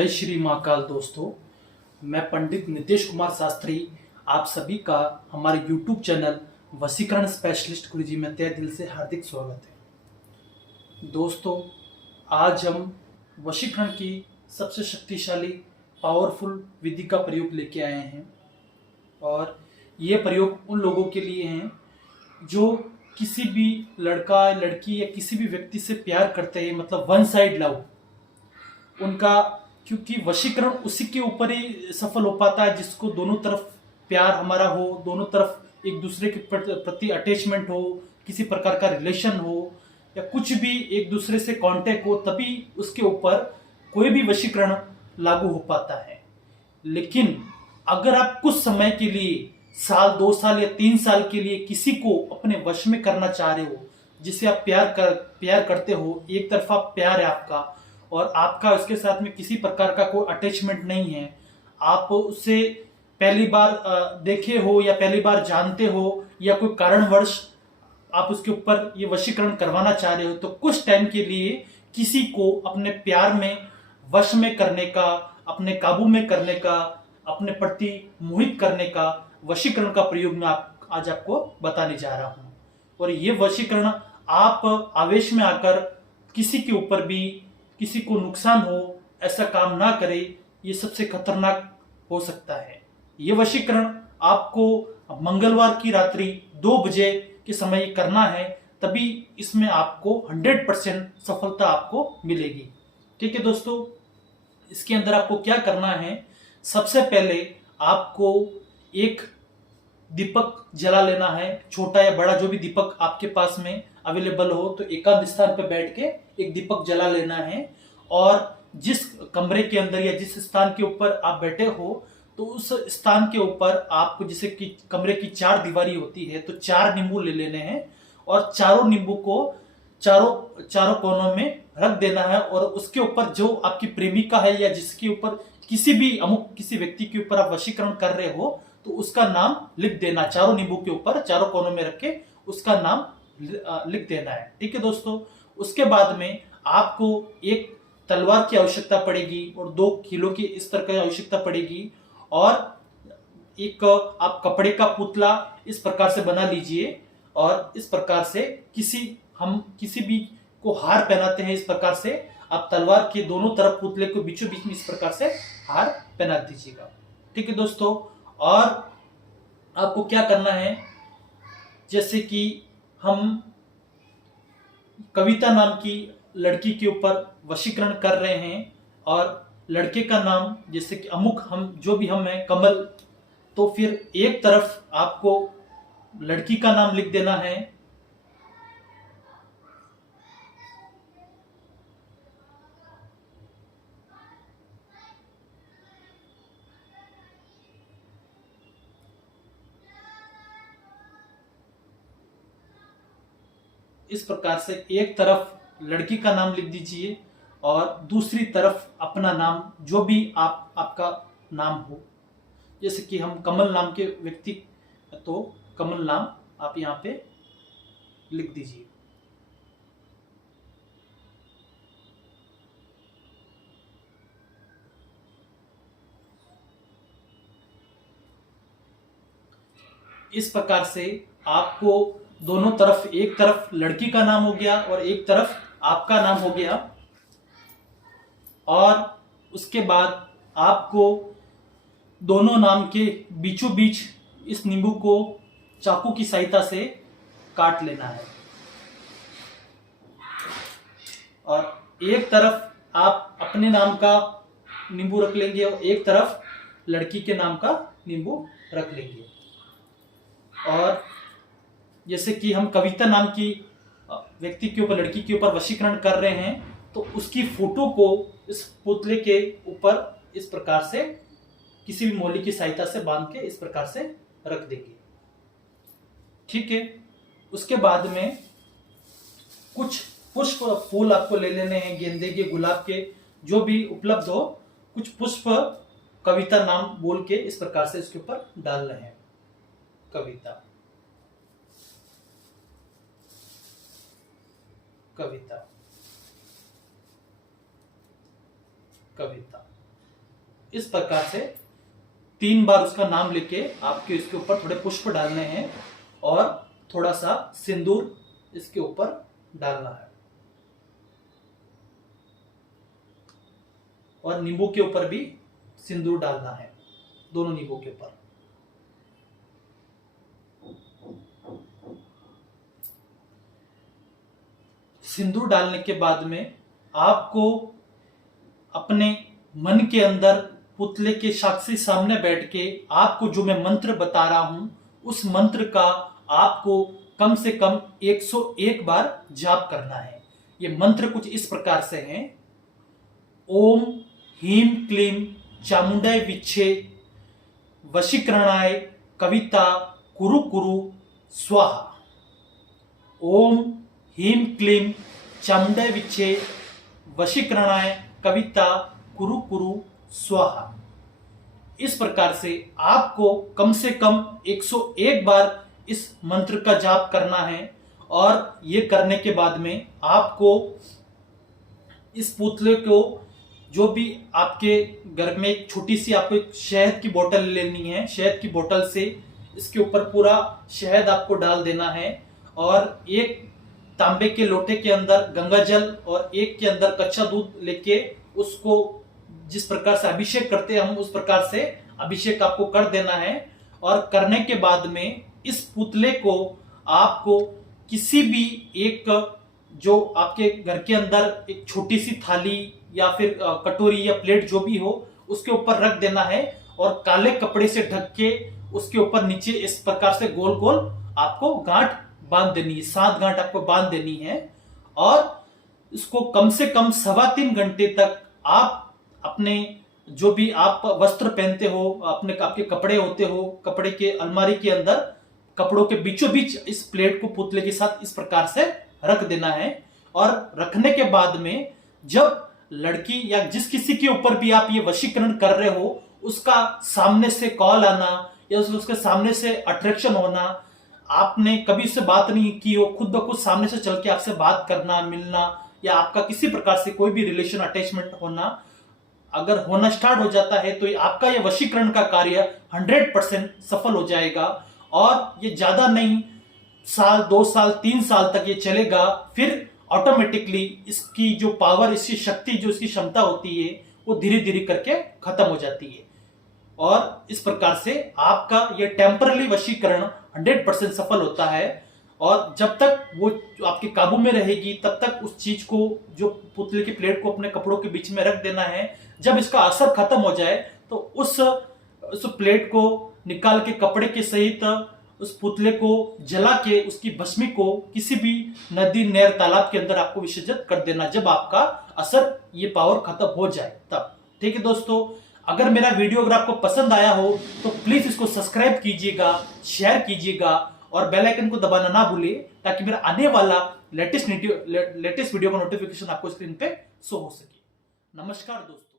जय श्री महाकाल दोस्तों। मैं पंडित नितेश कुमार शास्त्री आप सभी का हमारे YouTube चैनल वशीकरण स्पेशलिस्ट गुरुजी में तहे दिल से हार्दिक स्वागत है। दोस्तों, आज हम वशीकरण की सबसे शक्तिशाली पावरफुल विधि का प्रयोग लेके आए हैं और ये प्रयोग उन लोगों के लिए हैं जो किसी भी लड़का लड़की या किसी भी व्यक्ति से प्यार करते हैं, मतलब वन साइड लव उनका, क्योंकि वशीकरण उसी के ऊपर ही सफल हो पाता है जिसको दोनों तरफ प्यार हमारा हो, दोनों तरफ एक दूसरे के प्रति अटैचमेंट हो, किसी प्रकार का रिलेशन हो या कुछ भी एक दूसरे से कांटेक्ट हो, तभी उसके ऊपर कोई भी वशीकरण लागू हो पाता है। लेकिन अगर आप कुछ समय के लिए, साल 2 साल या 3 साल के लिए किसी को अपने वश में करना चाह रहे हो, जिसे आप प्यार करते हो, एक तरफा प्यार है आपका और आपका उसके साथ में किसी प्रकार का कोई अटैचमेंट नहीं है, आप उससे पहली बार देखे हो या पहली बार जानते हो या कोई कारणवश आप उसके ऊपर ये वशीकरण करवाना चाह रहे हो, तो कुछ टाइम के लिए किसी को अपने प्यार में वश में करने का, अपने काबू में करने का, अपने प्रति मोहित करने का वशीकरण का प्रयोग मैं आज आपको बताने जा रहा हूं। और ये वशीकरण आप आवेश में आकर किसी के ऊपर भी किसी को नुकसान हो ऐसा काम ना करे, ये सबसे खतरनाक हो सकता है। ये वशीकरण आपको मंगलवार की रात्रि 2 बजे के समय करना है, तभी इसमें आपको 100% सफलता आपको मिलेगी। ठीक है दोस्तों, इसके अंदर आपको क्या करना है, सबसे पहले आपको एक दीपक जला लेना है, छोटा या बड़ा जो भी दीपक आपके पास में अवेलेबल हो, तो एकांत स्थान पर बैठ के एक दीपक जला लेना है और जिस कमरे के अंदर या जिस स्थान के ऊपर आप बैठे हो, तो उस स्थान के ऊपर आपको, जैसे कि कमरे की 4 दीवारी होती है, तो 4 नींबू ले लेने हैं और चारों नींबू को चारों कोनों में रख देना है और उसके ऊपर जो आपकी प्रेमिका है या जिसके ऊपर किसी व्यक्ति के ऊपर आप वशीकरण कर रहे हो, तो उसका नाम लिख देना। चारों नींबू के ऊपर चारों कोनों में रख के उसका नाम लिख देना है। ठीक है दोस्तों, उसके बाद में आपको एक तलवार की आवश्यकता पड़ेगी और 2 किलो की इस तरह की आवश्यकता पड़ेगी और एक आप कपड़े का पुतला इस प्रकार से बना लीजिए और इस प्रकार से किसी भी को हार पहनाते हैं, इस प्रकार से आप तलवार के दोनों तरफ पुतले को बीचों बीच में इस प्रकार से हार पहना दीजिएगा। ठीक है दोस्तों, और आपको क्या करना है, जैसे कि हम कविता नाम की लड़की के ऊपर वशीकरण कर रहे हैं और लड़के का नाम जैसे कि अमुक, हम हैं कमल, तो फिर एक तरफ आपको लड़की का नाम लिख देना है इस प्रकार से, एक तरफ लड़की का नाम लिख दीजिए और दूसरी तरफ अपना नाम, जो भी आपका नाम हो, जैसे कि हम कमल नाम के व्यक्ति, तो कमल नाम आप यहाँ पे लिख दीजिए। इस प्रकार से आपको दोनों तरफ, एक तरफ लड़की का नाम हो गया और एक तरफ आपका नाम हो गया, और उसके बाद आपको दोनों नाम के बीचों बीच इस नींबू को चाकू की सहायता से काट लेना है और एक तरफ आप अपने नाम का नींबू रख लेंगे और एक तरफ लड़की के नाम का नींबू रख लेंगे। और जैसे कि हम कविता नाम की व्यक्ति के ऊपर, लड़की के ऊपर वशीकरण कर रहे हैं, तो उसकी फोटो को इस पुतले के ऊपर इस प्रकार से किसी भी मोली की सहायता से बांध के इस प्रकार से रख देंगे। ठीक है, उसके बाद में कुछ पुष्प फूल आपको ले लेने हैं, गेंदे के, गुलाब के, जो भी उपलब्ध हो, कुछ पुष्प कविता नाम बोल के इस प्रकार से इसके ऊपर डाल रहे हैं। कविता कविता कविता इस प्रकार से 3 बार उसका नाम लेके आपके इसके ऊपर थोड़े पुष्प डालने हैं और थोड़ा सा सिंदूर इसके ऊपर डालना है और नींबू के ऊपर भी सिंदूर डालना है, दोनों नींबू के ऊपर। सिंदूर डालने के बाद में आपको अपने मन के अंदर पुतले के साक्षी सामने बैठ के आपको जो मैं मंत्र बता रहा हूं उस मंत्र का आपको कम से कम 101 बार जाप करना है। ये मंत्र कुछ इस प्रकार से हैं। ओम ह्रीं क्लीं चामुंडाय विच्छे वशीकरणाय कविता कुरु कुरु स्वाहा। ओम ह्रीं क्लीं चामुंडाय विच्छे वशीकरणाय कविता कुरु कुरु स्वाहा। इस प्रकार से आपको कम से कम 101 बार इस मंत्र का जाप करना है और ये करने के बाद में आपको इस पुतले को जो भी आपके घर में एक छोटी सी आपको एक शहद की बोतल लेनी है, शहद की बोतल से इसके ऊपर पूरा शहद आपको डाल देना है और एक तांबे के लोटे के अंदर गंगा जल और एक के अंदर कच्चा दूध लेके उसको जिस प्रकार से अभिषेक करते हैं हम उस प्रकार से अभिषेक आपको कर देना है। और करने के बाद में इस पुतले को आपको किसी भी एक जो आपके घर के अंदर एक छोटी सी थाली या फिर कटोरी या प्लेट जो भी हो उसके ऊपर रख देना है और काले कपड़े से ढक के उसके ऊपर नीचे इस प्रकार से गोल गोल आपको गांठ बांध देनी है, 7 गांठ आपको बांध देनी है और इसको कम से कम 3.25 घंटे तक आप अपने जो भी आप वस्त्र पहनते हो, अपने आपके कपड़े होते हो, कपड़े के अलमारी के अंदर कपड़ों के बीचों बीच इस प्लेट को पुतले के साथ इस प्रकार से रख देना है। और रखने के बाद में जब लड़की या जिस किसी के ऊपर भी आप ये वशीकरण कर रहे हो उसका सामने से कॉल आना या उसके सामने से अट्रैक्शन होना, आपने कभी उससे बात नहीं की हो, खुद ब खुद सामने से चल के आपसे बात करना, मिलना या आपका किसी प्रकार से कोई भी रिलेशन अटैचमेंट होना अगर होना स्टार्ट हो जाता है तो ये आपका ये वशीकरण का कार्य 100% सफल हो जाएगा। और ये ज्यादा नहीं, साल 2 साल 3 साल तक ये चलेगा। फिर ऑटोमेटिकली इसकी जो पावर, इसकी शक्ति, जो इसकी क्षमता होती है वो धीरे धीरे करके खत्म हो जाती है और इस प्रकार से आपका ये टेम्पररी वशीकरण 100% सफल होता है। और जब तक वो आपके काबू में रहेगी तब तक उस चीज को, जो पुतले की प्लेट को अपने कपड़ों के बीच में रख देना है। जब इसका असर खत्म हो जाए तो उस प्लेट को निकाल के कपड़े के सहित उस पुतले को जला के उसकी भस्मी को किसी भी नदी, नहर, तालाब के अंदर आपको विसर्जित कर देना जब आपका असर, ये पावर खत्म हो जाए तब। ठीक है दोस्तों, अगर मेरा वीडियो अगर आपको पसंद आया हो तो प्लीज इसको सब्सक्राइब कीजिएगा, शेयर कीजिएगा और बेल आइकन को दबाना ना भूलिए ताकि मेरा आने वाला लेटेस्ट वीडियो का नोटिफिकेशन आपको स्क्रीन पे शो हो सके। नमस्कार दोस्तों।